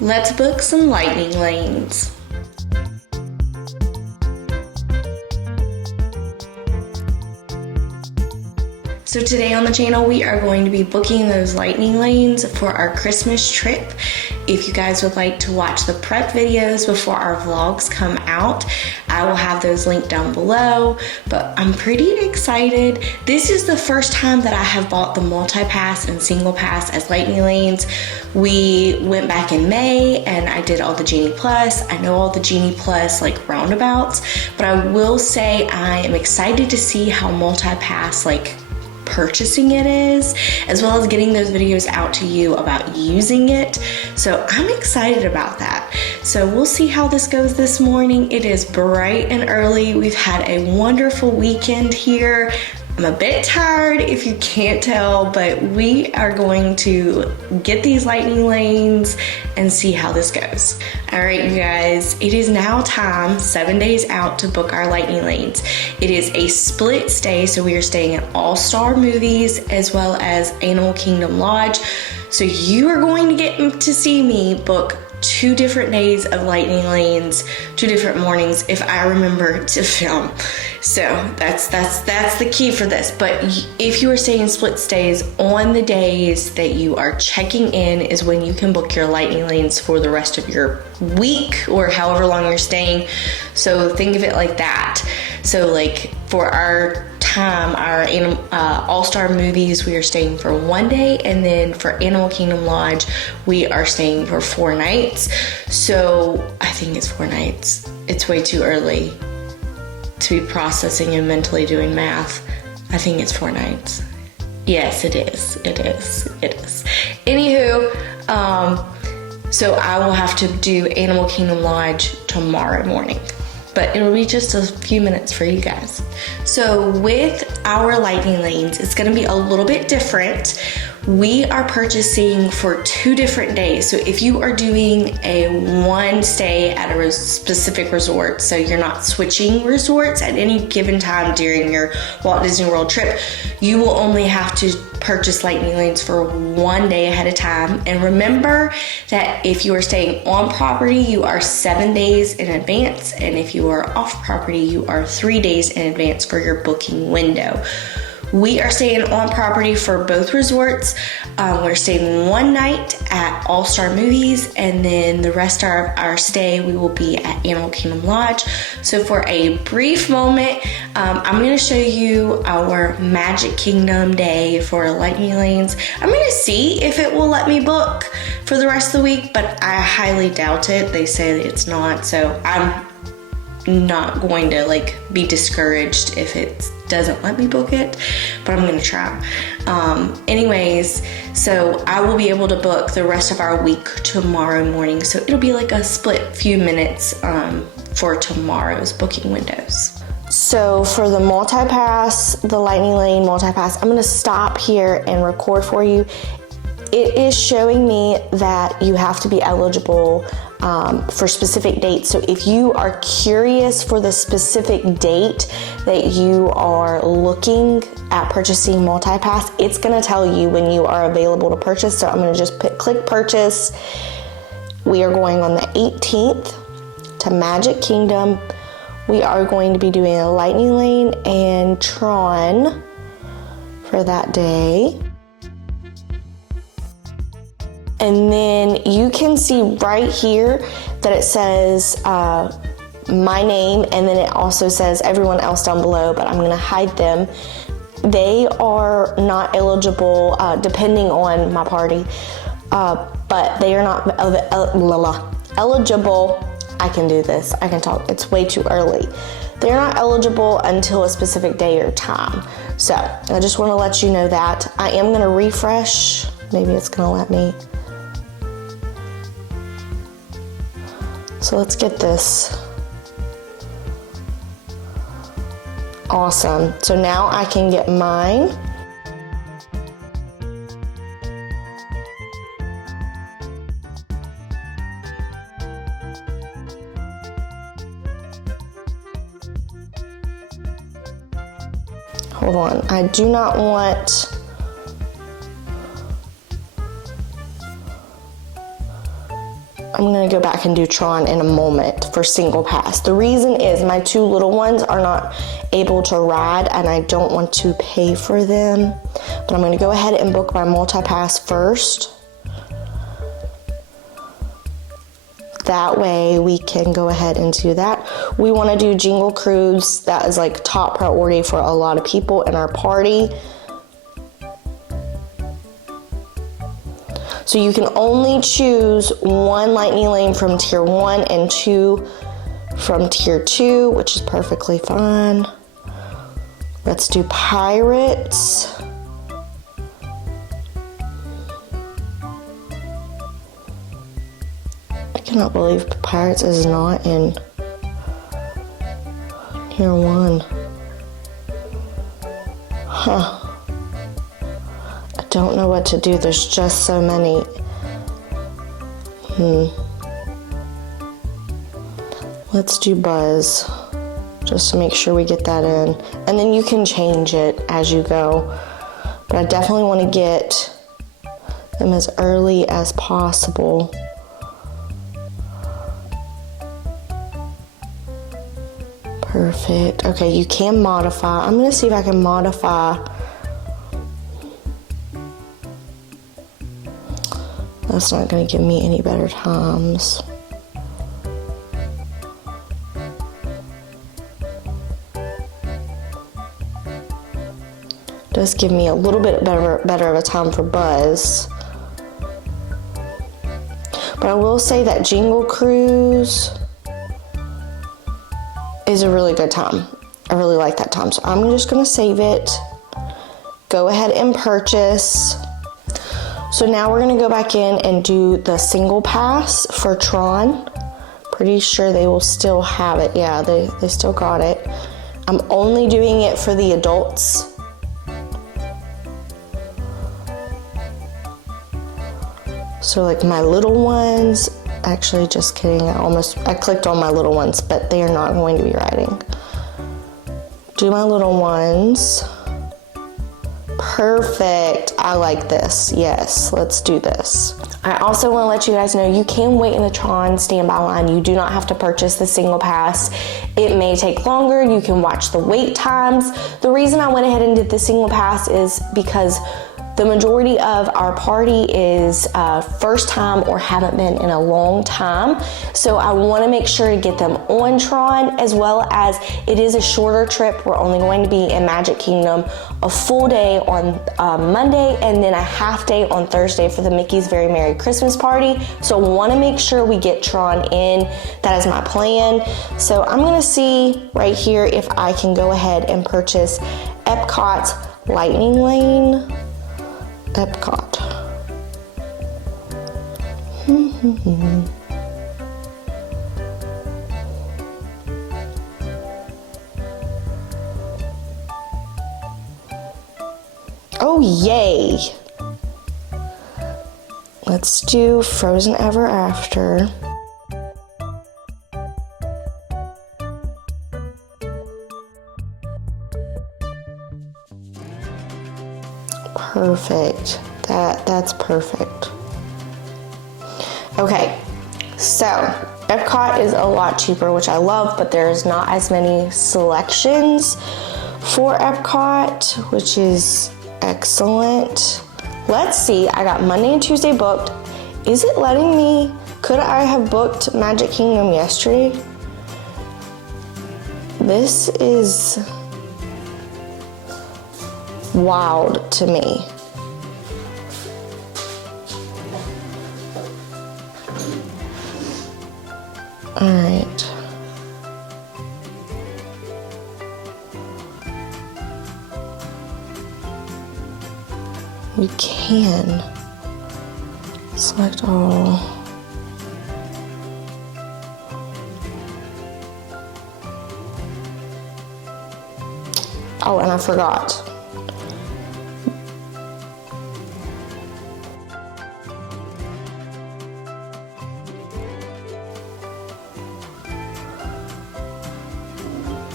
Let's book some lightning lanes. So today on the channel, we are going to be booking those lightning lanes for our Christmas trip. If you guys would like to watch the prep videos before our vlogs come out, I will have those linked down below, but I'm pretty excited. This is the first time that I have bought the Multipass and Singlepass as lightning lanes. We went back in May and I did all the Genie Plus. I know all the Genie Plus like roundabouts, but I will say I am excited to see how Multipass purchasing it is, as well as getting those videos out to you about using it. So I'm excited about that. So we'll see how this goes this morning. It is bright and early. We've had a wonderful weekend here. I'm a bit tired if you can't tell, but we are going to get these lightning lanes and see how this goes. All right, you guys, it is now time, 7 days out, to book our lightning lanes. It is a split stay, so we are staying at All Star Movies as well as Animal Kingdom Lodge. So you are going to get to see me book 2 different days of lightning lanes, 2 different mornings if I remember to film. So that's the key for this. But if you are staying split stays, on the days that you are checking in is when you can book your lightning lanes for the rest of your week or however long you're staying. So think of it like that. So for our time, our All-Star Movies, we are staying for 1 day, and then for Animal Kingdom Lodge, we are staying for 4 nights. So I think it's 4 nights. It's way too early to be processing and mentally doing math. I think it's 4 nights. Yes, it is. Anywho, so I will have to do Animal Kingdom Lodge tomorrow morning, but it'll be just a few minutes for you guys. So with our lightning lanes, it's gonna be a little bit different. We are purchasing for 2 different days. So if you are doing a 1 stay at a specific resort, so you're not switching resorts at any given time during your Walt Disney World trip, you will only have to purchase lightning lanes for 1 day ahead of time. And remember that if you are staying on property, you are 7 days in advance. And if you are off property, you are 3 days in advance for your booking window. We are staying on property for both resorts. We're staying 1 night at All Star Movies, and then the rest of our stay we will be at Animal Kingdom Lodge. So for a brief moment, I'm going to show you our Magic Kingdom day for lightning lanes. I'm going to see if it will let me book for the rest of the week, but I highly doubt it. They say that it's not, so I'm not going to be discouraged if it doesn't let me book it, but I'm gonna try. Anyways, so I will be able to book the rest of our week tomorrow morning, so it'll be like a split few minutes for tomorrow's booking windows. So for the Multipass, the lightning lane Multipass, I'm gonna stop here and record for you. It is showing me that you have to be eligible for specific dates. So if you are curious for the specific date that you are looking at purchasing Multipass, it's going to tell you when you are available to purchase. So I'm going to just click purchase. We are going on the 18th to Magic Kingdom. We are going to be doing a lightning lane and Tron for that day. And then you can see right here that it says my name, and then it also says everyone else down below, but I'm gonna hide them. They are not eligible depending on my party, but they are not eligible. I can do this, I can talk, it's way too early. They're not eligible until a specific day or time. So I just wanna let you know that. I am gonna refresh, maybe it's gonna let me. So let's get this. Awesome. So now I can get mine. Hold on. I do not want I'm gonna go back and do Tron in a moment for single pass. The reason is my 2 little ones are not able to ride and I don't want to pay for them. But I'm gonna go ahead and book my multi-pass first. That way we can go ahead and do that. We wanna do Jingle Cruise. That is like top priority for a lot of people in our party. So you can only choose 1 lightning lane from tier 1 and 2 from tier 2, which is perfectly fine. Let's do Pirates. I cannot believe Pirates is not in tier 1. Huh. Don't know what to do. There's just so many. Let's do Buzz just to make sure we get that in. And then you can change it as you go. But I definitely want to get them as early as possible. Perfect. Okay, you can modify. I'm going to see if I can modify. That's not going to give me any better times. Does give me a little bit better of a time for Buzz. But I will say that Jingle Cruise is a really good time. I really like that time. So I'm just going to save it. Go ahead and purchase. So now we're gonna go back in and do the single pass for Tron. Pretty sure they will still have it. Yeah, they still got it. I'm only doing it for the adults. So like my little ones, actually just kidding, I clicked on my little ones, but they are not going to be riding. Do my little ones. Perfect. I like this. Yes, let's do this. I also want to let you guys know you can wait in the Tron standby line. You do not have to purchase the single pass. It may take longer. You can watch the wait times. The reason I went ahead and did the single pass is because the majority of our party is first time or haven't been in a long time. So I want to make sure to get them on Tron, as well as it is a shorter trip. We're only going to be in Magic Kingdom a full day on Monday and then a half day on Thursday for the Mickey's Very Merry Christmas Party. So I want to make sure we get Tron in. That is my plan. So I'm going to see right here if I can go ahead and purchase Epcot's Lightning Lane. Epcot. Oh, yay! Let's do Frozen Ever After. Perfect. That's perfect. Okay, so Epcot is a lot cheaper, which I love, but there's not as many selections for Epcot, which is excellent. Let's see, I got Monday and Tuesday booked. Is it letting me? Could I have booked Magic Kingdom yesterday? This is wild to me. All right. You can select all. Oh, and I forgot.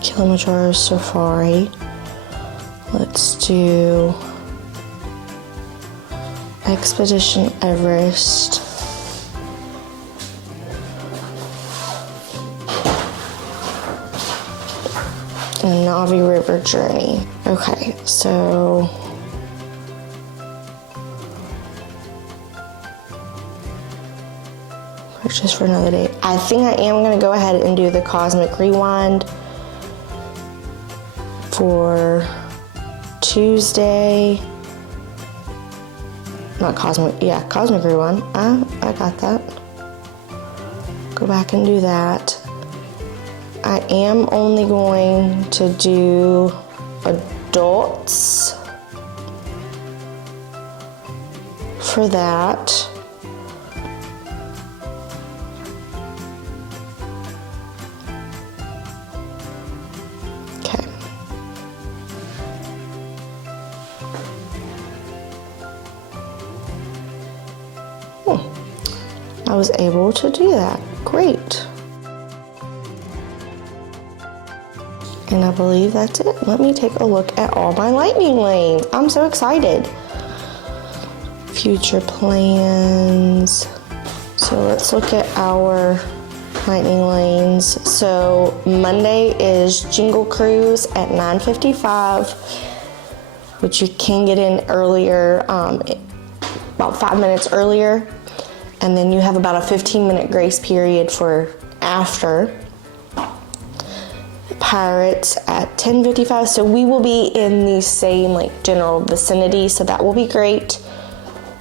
Kilimanjaro Safari. Let's do Expedition Everest. and Navi River Journey. Okay, so purchase for another day. I think I am gonna go ahead and do the Cosmic Rewind for Tuesday. Not Cosmic, yeah, Cosmic Rewind. I got that. Go back and do that. I am only going to do adults for that. Okay. I was able to do that. Great. And I believe that's it. Let me take a look at all my lightning lanes. I'm so excited. Future plans. So let's look at our lightning lanes. So Monday is Jingle Cruise at 9:55, which you can get in earlier, about 5 minutes earlier. And then you have about a 15-minute grace period for after. Pirates at 10:55, so we will be in the same like general vicinity, so that will be great.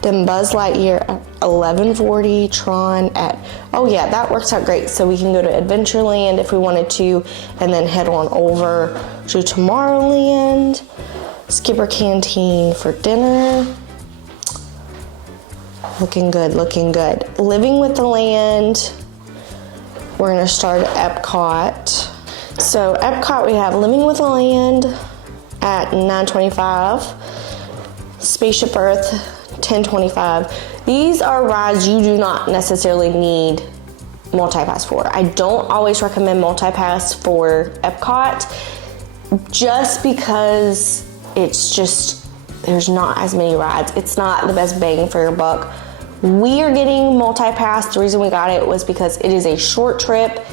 Then Buzz Lightyear at 11:40, Tron at, oh yeah, that works out great, so we can go to Adventureland if we wanted to, and then head on over to Tomorrowland. Skipper Canteen for dinner. Looking good, looking good. Living with the Land, we're gonna start at Epcot. So Epcot, we have Living with the Land at 9:25, Spaceship Earth 10:25. These are rides you do not necessarily need Multipass for. I don't always recommend Multipass for Epcot just because it's just, there's not as many rides. It's not the best bang for your buck. We are getting Multipass. The reason we got it was because it is a short trip.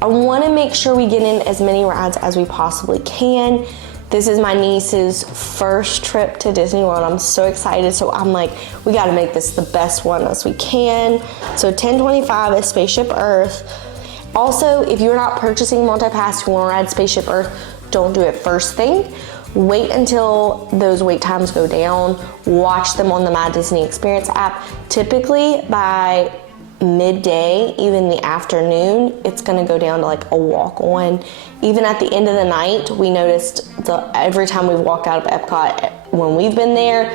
I want to make sure we get in as many rides as we possibly can. This is my niece's first trip to Disney World. I'm so excited. So I'm like, we got to make this the best one as we can. So 10:25 is Spaceship Earth. Also, if you're not purchasing Multipass, you want to ride Spaceship Earth, don't do it first thing. Wait until those wait times go down. Watch them on the My Disney Experience app. Typically by midday, even the afternoon, it's gonna go down to like a walk on. Even at the end of the night, we noticed every time we walk out of Epcot when we've been there,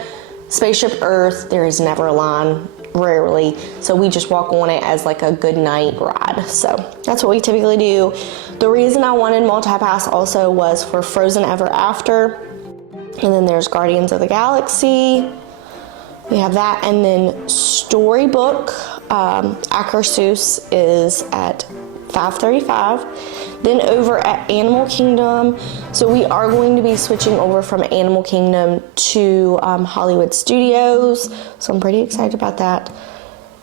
Spaceship Earth, there is never a line, rarely. So we just walk on it as like a good night ride. So that's what we typically do. The reason I wanted Multipass also was for Frozen Ever After. And then there's Guardians of the Galaxy. We have that, and then Storybook, Akershus is at 5:35. Then over at Animal Kingdom, so we are going to be switching over from Animal Kingdom to Hollywood Studios, so I'm pretty excited about that.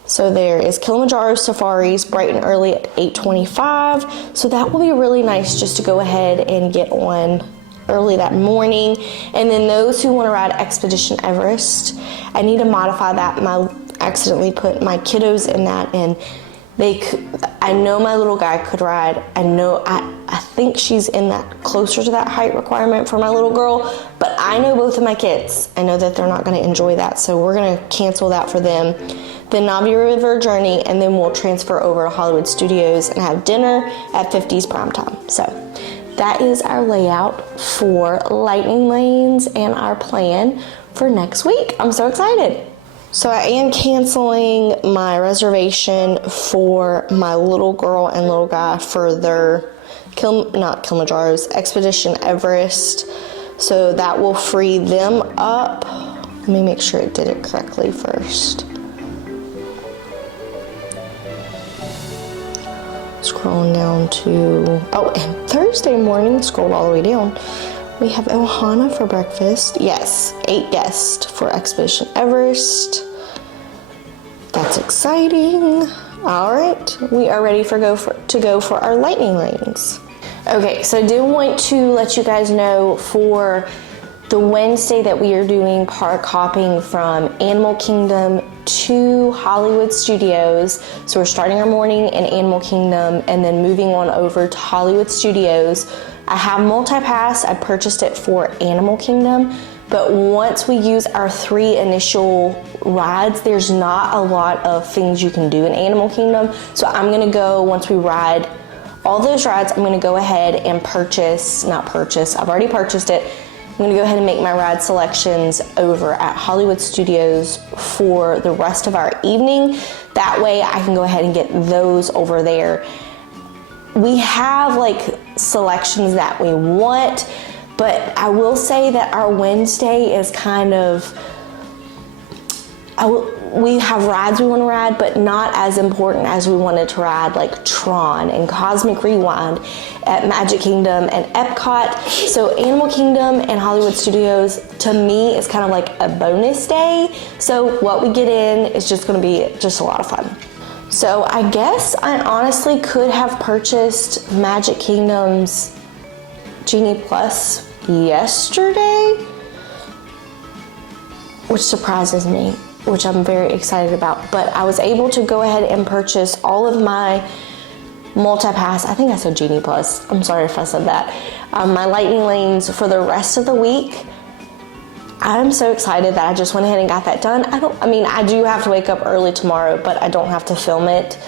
So there is Kilimanjaro Safaris, bright and early at 8:25, so that will be really nice just to go ahead and get on early that morning. And then those who want to ride Expedition Everest, I need to modify that. I accidentally put my kiddos in that, and I know my little guy could ride. I think she's in that, closer to that height requirement for my little girl, but I know both of my kids. I know that they're not going to enjoy that, so we're going to cancel that for them. The Navi River Journey, and then we'll transfer over to Hollywood Studios and have dinner at 50's prime time. So that is our layout for Lightning Lanes and our plan for next week. I'm so excited. So I am canceling my reservation for my little girl and little guy for their, not Kilimanjaro's, Expedition Everest. So that will free them up. Let me make sure it did it correctly first. Scrolling down to, oh, and Thursday morning, scrolled all the way down, we have Ohana for breakfast. Yes, 8 guests for Expedition Everest. That's exciting. All right, we are ready to go for our Lightning Lanes. Okay, so I did want to let you guys know for the Wednesday that we are doing park hopping from Animal Kingdom to Hollywood Studios. So we're starting our morning in Animal Kingdom and then moving on over to Hollywood Studios. I have Multipass. I purchased it for Animal Kingdom, but once we use our 3 initial rides, there's not a lot of things you can do in Animal Kingdom. So I'm gonna go, once we ride all those rides, I'm gonna go ahead and I've already purchased it. I'm gonna go ahead and make my ride selections over at Hollywood Studios for the rest of our evening. That way I can go ahead and get those over there. We have like selections that we want, but I will say that our Wednesday is kind of, we have rides we want to ride, but not as important as we wanted to ride, like Tron and Cosmic Rewind at Magic Kingdom and Epcot. So Animal Kingdom and Hollywood Studios, to me, is kind of like a bonus day. So what we get in is just going to be just a lot of fun. So I guess I honestly could have purchased Magic Kingdom's Genie Plus yesterday, which surprises me, which I'm very excited about. But I was able to go ahead and purchase all of my Multipass, I think I said Genie Plus, I'm sorry if I said that, my Lightning Lanes for the rest of the week. I'm so excited that I just went ahead and got that done. I do have to wake up early tomorrow, but I don't have to film it.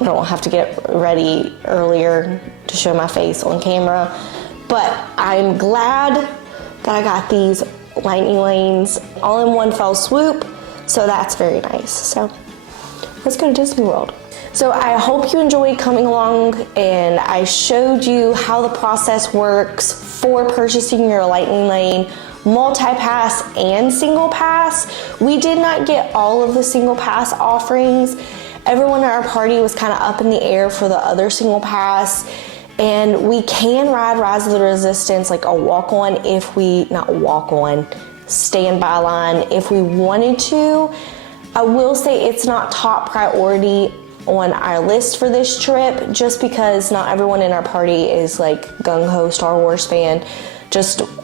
I don't have to get ready earlier to show my face on camera. But I'm glad that I got these Lightning Lanes all in one fell swoop. So that's very nice. So let's go to Disney World. So I hope you enjoyed coming along and I showed you how the process works for purchasing your Lightning Lane, Multipass, and Single Pass. We did not get all of the Single Pass offerings. Everyone in our party was kind of up in the air for the other Single Pass. And we can ride Rise of the Resistance, like a walk-on standby line if we wanted to. I will say it's not top priority on our list for this trip, just because not everyone in our party is like gung-ho Star Wars fan.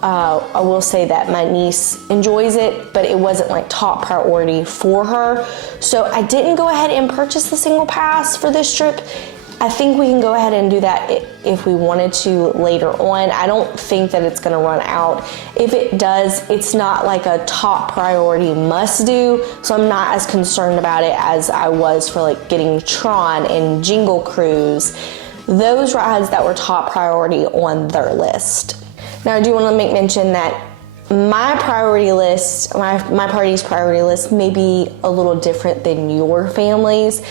I will say that my niece enjoys it, but it wasn't like top priority for her. So I didn't go ahead and purchase the Single Pass for this trip. I think we can go ahead and do that if we wanted to later on. I don't think that it's gonna run out. If it does, it's not like a top priority must do, so I'm not as concerned about it as I was for like getting Tron and Jingle Cruise, those rides that were top priority on their list. Now I do want to make mention that my priority list, my party's priority list may be a little different than your family's.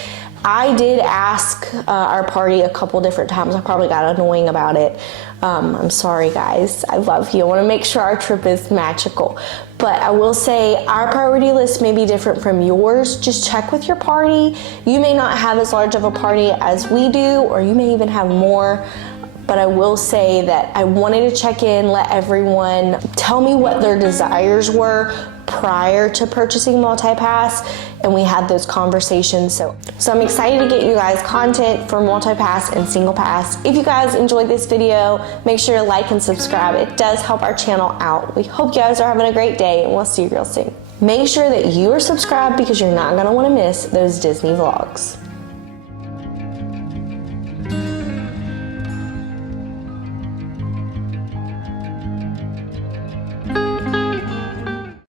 I did ask our party a couple different times. I probably got annoying about it. I'm sorry guys, I love you. I want to make sure our trip is magical. But I will say our priority list may be different from yours. Just check with your party. You may not have as large of a party as we do, or you may even have more. But I will say that I wanted to check in, let everyone tell me what their desires were prior to purchasing Multipass, and we had those conversations. So I'm excited to get you guys content for Multipass and Single Pass. If you guys enjoyed this video, make sure to like and subscribe. It does help our channel out. We hope you guys are having a great day, and we'll see you real soon. Make sure that you are subscribed because you're not going to want to miss those Disney vlogs.